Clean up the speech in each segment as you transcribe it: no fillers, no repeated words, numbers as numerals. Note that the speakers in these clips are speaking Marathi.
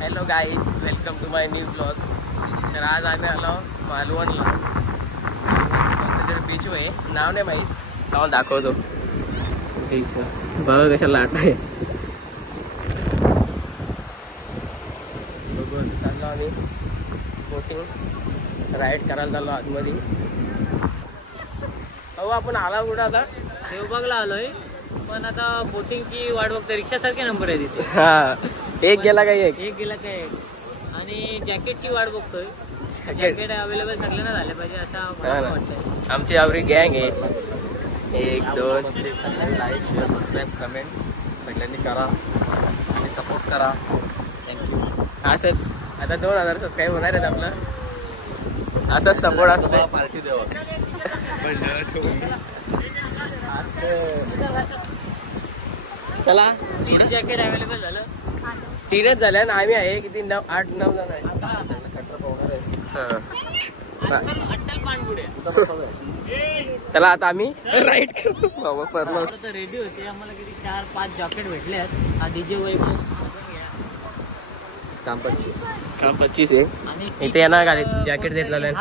Hello guys, welcome to my new blog. तर आज आम्ही आलो मालवणला. बीच आहे, नाव नाही माहीत, जाऊन दाखवतो. बघा कशा लाट आहे. बघून चाललो आम्ही बोटिंग राईड करायला चाललो आतमध्ये. हो आपण आला कुठं आता? देवबागला आलोय, पण आता बोटिंगची वाट बघतोय. रिक्षासारखे नंबर आहे तिथे. हा, एक गेला काय एक गेला काय एक. आणि जॅकेटची वाट बघतोय. जॅकेट अवेलेबल सगळ्यांना झाले पाहिजे असं मला वाटतंय. आमची आवरी गँग आहे. 1 2 सगळ्यांनी लाईक शेअर सबस्क्राईब कमेंट सगळ्यांनी करा आणि सपोर्ट करा. थँक्यू. असंच आता 2000 सबस्क्राईब होणार आहेत आपलं. असंच सपोर्ट असते. पार्टी देवा. चला, 3 जॅकेट अवेलेबल झालं. 3च झाल्या ना. आम्ही आहे किती 8-9 जण आहे. अट्टल पाणबुड्या. चला आता आम्ही राईड करतो. बाबा परलो तर रेडी होते. आम्हाला किती 4-5 जॅकेट भेटले आहेत. हा डीजे वैभव काम 25 आहे. इथे येणार का जॅकेट घेतलेलं आहे.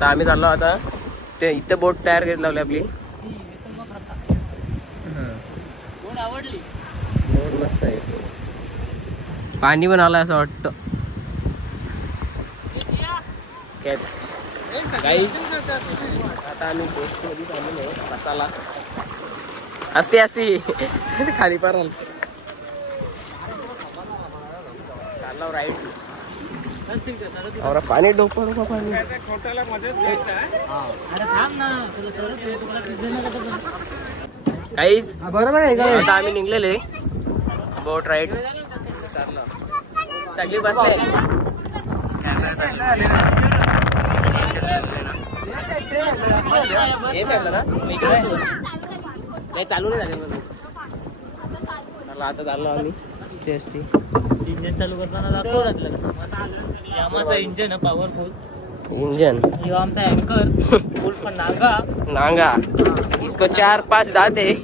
तर आम्ही चाललो आता ते इथे बोट तयार करत लावली आपली. बोट आवडली. बोट मस्त आहे. पाणी पण आलं असं वाटतं. आता आम्ही बोट मध्ये चाललो बसाला. असते खाली पाराल चाललो राईड. पाणी डोकं पाणी. काहीच बरोबर आहे का? आता आम्ही निघलेले बोट राईड चाललो. सगळी बसले. हे सांगलं ना काही चालू नाही झाले म्हणून. आता चाललो आम्ही. इंजन चालू करताना दाखवलं यामाचा इंजन आहे पॉवरफुल इंजन. यो आमचा अँकर फुल पण नांगा. इसको 4-5 दात आहे.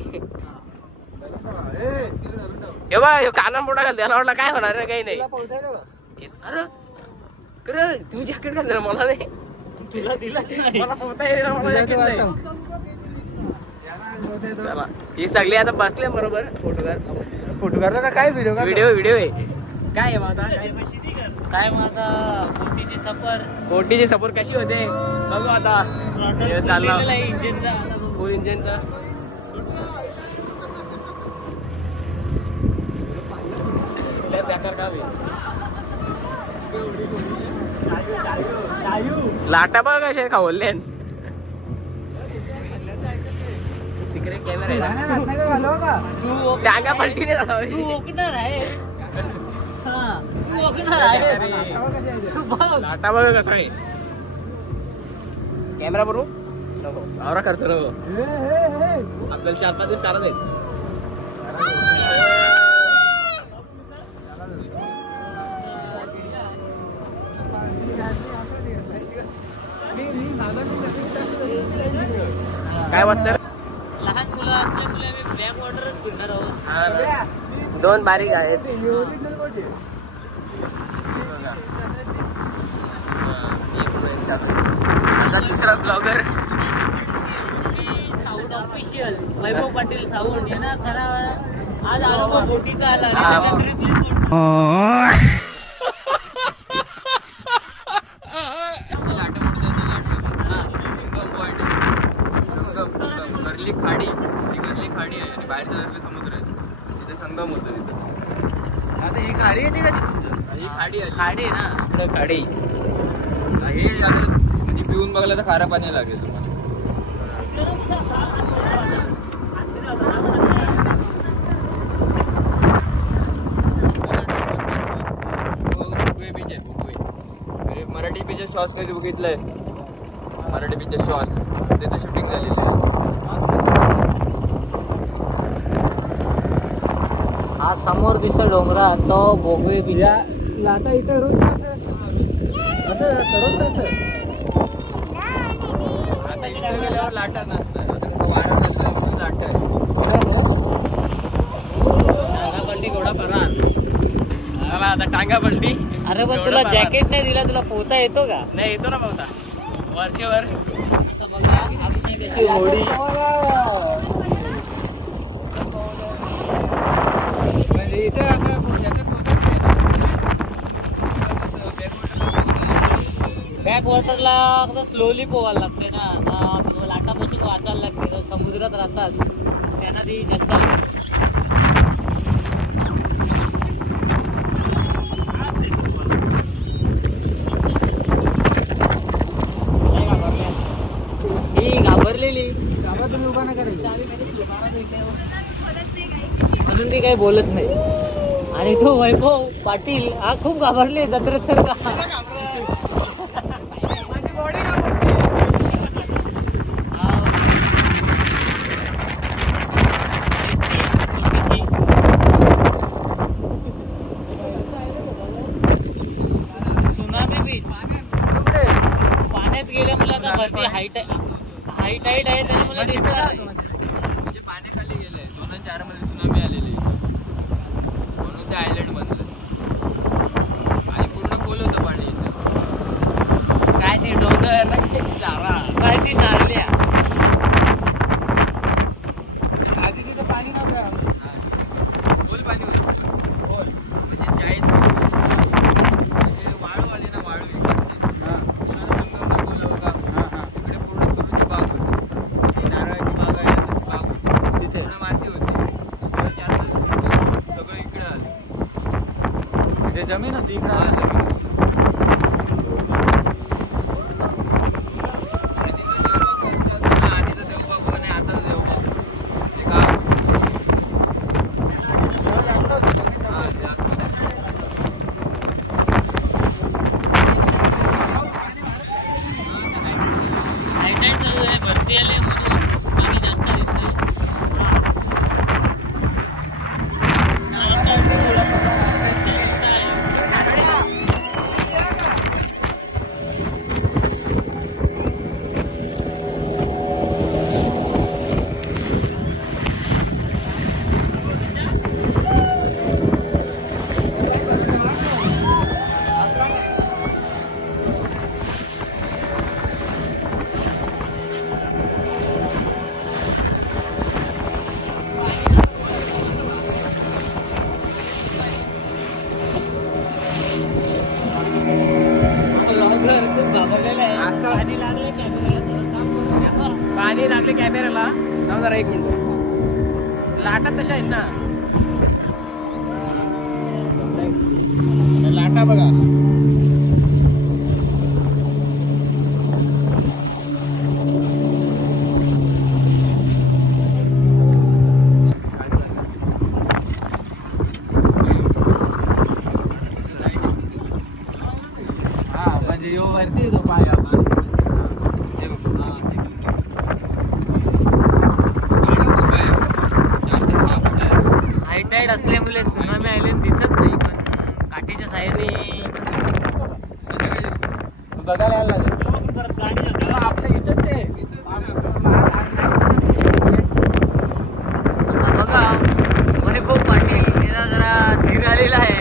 हे बा काना मोठा घाल. त्याला वाटलं काय होणार नाही, काही नाही. अरे खरं तुम्ही जॅकेट घाल. मला नाही, तुला दिला नाही. मला पोहता येईल. चला, ही सगळी आता बसले बरोबर. फोटो का काय व्हिडिओ व्हिडिओ आहे. काय आहे मग आता? काय मग आता बोटीची सपोर्ट कशी होते बघू आता. चालला इंजिनचा फुल इंजिनचा. लाटा बघ कशा खावले. तिकडे कॅमेरा टांगा पलटी नाही झाला. तू ओकणार आहे. लाटा बघ कसा आहे. कॅमेरा बरोबर नको. आवरा खर्च नको. आपल्याला 4-5 दिवस काढत आहे. काय वाटतं? लहान मुलं असल्यामुळे आम्ही ब्लॅक वॉटरच फिरणार आहोत. 2 बारीक आहेत. आता दुसरा ब्लॉगर साऊंड ऑफिशियल वैभव पाटील साऊंड आहे ना. खरा आज अनुभव बोटीचा आला. खाडी आहे आणि बाहेरचा जर समुद्र आहे तिथे संगम होतो. तिथे आता ही खाडी येते का तिथून? ही खाडी आहे ना इकडे खाडी. हे आता म्हणजे पिऊन बघायला तर खारं पाणी लागेल तुम्हाला. बीच आहे म्हणजे मराठी पिक्चर शॉर्ट्स कधी बघितलंय. मराठी पिक्चर शॉर्ट्स तिथे शूटिंग झालेली आहे. हा समोर दिसतो डोंगरा तो भोगवे बीच. आता इथं रोज आता इथे गेल्यावर लाटा नसतात. आता वारा चाललं म्हणून लाट आहे. घोडा फरार. मला आता टांगा पडली. अरे पण तुला जॅकेट नाही दिला, तुला पोहता येतो का? नाही येतो ना पोहता वरचे वर. आता बघा आमची कशी होडी. बॅक वॉटरला स्लोली पोवायला लागते ना, लाटापासून वाचायला लागते. तर समुद्रात राहतात त्यांना ती जास्त ही घाबरलेली म्हणून ती काही बोलत नाही. आणि तो वैभव पाटील हा खूप घाबरले जत्रेत सर का. सुनामी बीच पाण्यात गेल्या मला आता भरती हाईट हाईट आहे त्याने मला दिसणार. म्हणजे पाण्याखाली गेलंय 2004 मध्ये सुनामी आलेली म्हणून ते आयलंड बनलं आणि पूर्ण खोल होतं पाणी इथं. काय ते डोंगर चारा काय ती नारल्या आधी तिथं पाणी नव्हतं, खोल पाणी होतं. खोल म्हणजे 40 म्हणजे वाळू आली ना, वाळू इकडची संगम दाखवलं बघा. तिकडे पूर्ण सुरूची बाग होती, नारळाची बाग आहे ना, तशी बाग होती. तिथे पूर्ण माती होती. सगळं इकडे आलं, तिथे जमीन होती इकडे आलं. भरती आले म्हणून पाणी जास्त दिसते. पाणी लागले कॅमेऱ्याला. जाऊ जरा 1 मिनिट. लाटा तशा आहेत ना, लाटा बघा. हा म्हणजे यो वरती येतो पाय आपण. हायटाईड असल्यामुळे सुनामी आयलंड दिसत नाही, पण काठीच्या साईडने बघायला यायला लागेल. गाडी जाते. आपल्या इथं ते बघा वैभव पाटील याला जरा धीर आलेला आहे.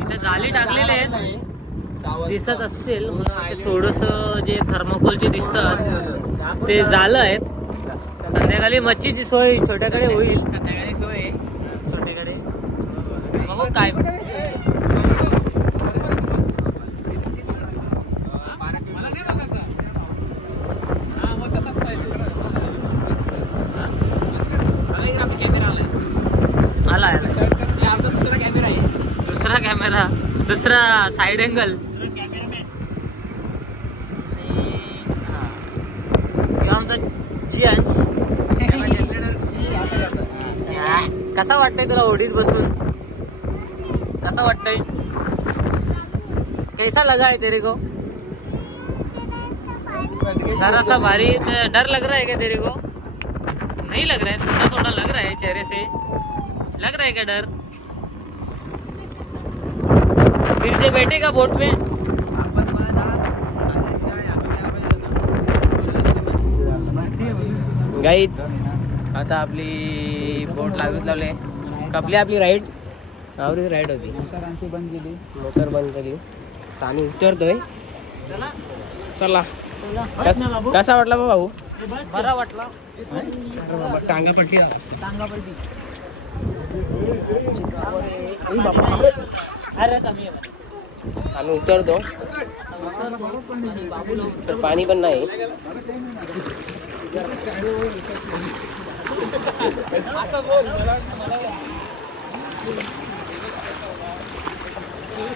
इथे जाळी टाकलेले आहेत, दिसत असेल. थोडस जे थर्माकोलचे दिसतात ते झालं आहेत. संध्याकाळी मच्छीची सोय छोट्याकडे होईल. संध्याकाळी सोय आहे छोट्याकडे बघू काय. आला दुसरा कॅमेरा आहे, दुसरा कॅमेरा, दुसरा साइड अँगल. आमचा जियांश कसा वाटतंय तुला ओढीत बसून? कसा वाटतंय? कैसा लगा है तेरे को? जरा सा भारी. डर लग रहा है क्या तेरे को? नहीं लग रहा है, थोड़ा थोड़ा लग रहा है चेहरे से. लग रहा है क्या डर? फिर से बैठेगा बोट में? गाईच आता आपली बोट लागत लावले कपली आपली राईड आवडी राईड होती मोटर बंद केली पाणी उतरतोय चला कसा वाटला भाऊ बरा वाटला टांगा पट्टी अरे कमी आम्ही उतरतो तर पाणी पण नाही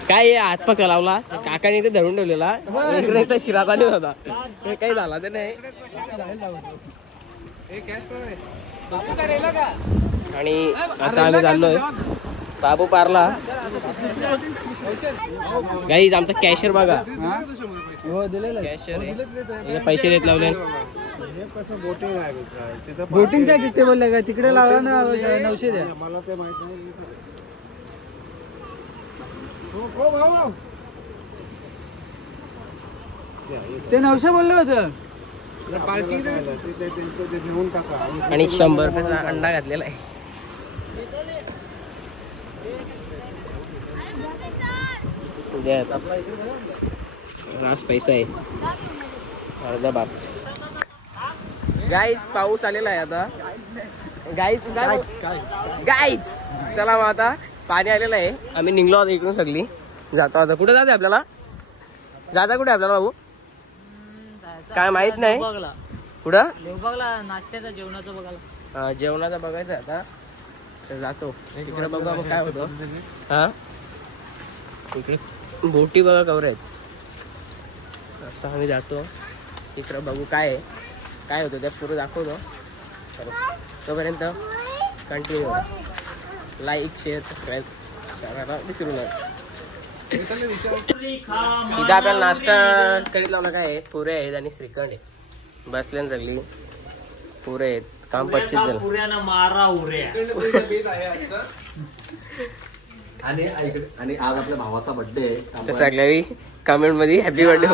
काय हातपा लावला काकाने इथे धरून ठेवलेला इकडे तर शिरा चालू होता काही झाला ते नाही आणि आता आम्ही चाललोय बाबू पारला गाईज आमचा कॅशियर बघा कॅशियर आहे पैसे देत लावले बोटिंग साठी ते बोलले का तिकडे लावला ना 900 द्या मला ते माहित नाही ते 900 बोलले होतं आणि 100 रुपयाचा अंडा घातलेला आहे रास पैसा आहे अर्धा बाप गाईच पाऊस आलेला आहे आता गाईच चला मग आता पाणी आलेलं आहे आम्ही निघलो आता इकडून सगळी जातो आता कुठे जाते आपल्याला जायचं कुठे आपल्याला भाऊ काय माहित नाही कुठं देवबागला नाश्त्याचा जेवणाचं बघायला जेवणाचं बघायचं आता तर जातो तिकडे बघू आपण काय होतं हा इकडे बोटी बघा कवर आहेत आता आम्ही जातो तिकडं बघू काय होतं त्यात पुरं दाखवतो तोपर्यंत कंटिन्यू लाईक शेअर सबस्क्राईब करायला विसरू नका इथं आपल्याला नाश्ता करीत लावला काय पुरे आहेत आणि श्रीखंड आहे बसल्यान सगळी पुरे आहेत काम 25 झालं मारा उऱ्या आणि आज आपल्या भावाचा बर्थडे आहे सगळ्या कमेंट मध्ये हॅपी बर्थडे